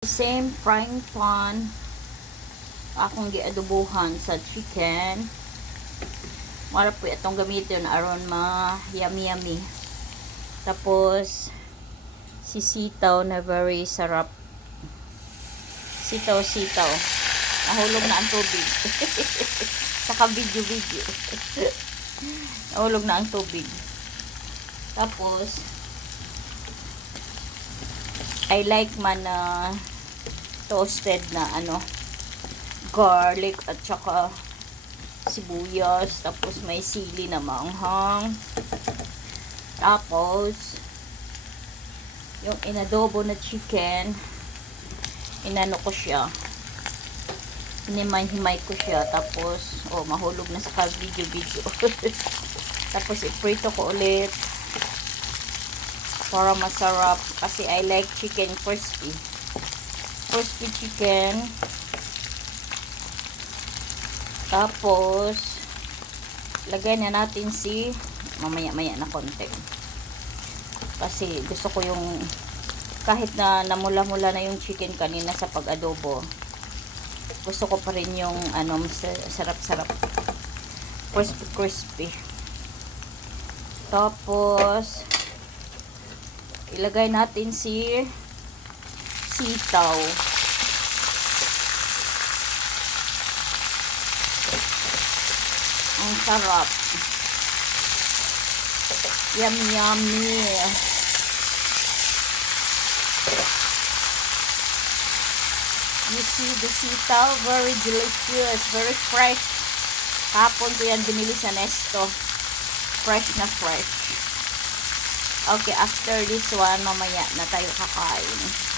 Same frying pan akong giadobohan sa chicken. Mara po itong gamitin aron ma yummy. Tapos sisitaw na very sarap. Sitaw. Nahulog na ang tubig. Saka video. Nahulog na ang tubig. Tapos I like man na toasted na garlic at saka sibuyas, tapos may sili na manghang, tapos yung inadobo na chicken, inano ko siya, hinimay ko siya, tapos mahulog na sa video tapos iprito ko ulit para masarap kasi I like chicken crispy chicken. Tapos lagay na natin si mamaya na konti kasi gusto ko yung kahit na namula-mula na yung chicken kanina sa pag-adobo, gusto ko pa rin yung sarap crispy. Tapos ilagay natin si sitaw. Ang sarap. Yummy. You see the sitaw? Very delicious. Very fresh. Hapon ko yan binili sa Nesto. Fresh. Okay, after this one, mamaya na tayo kakain.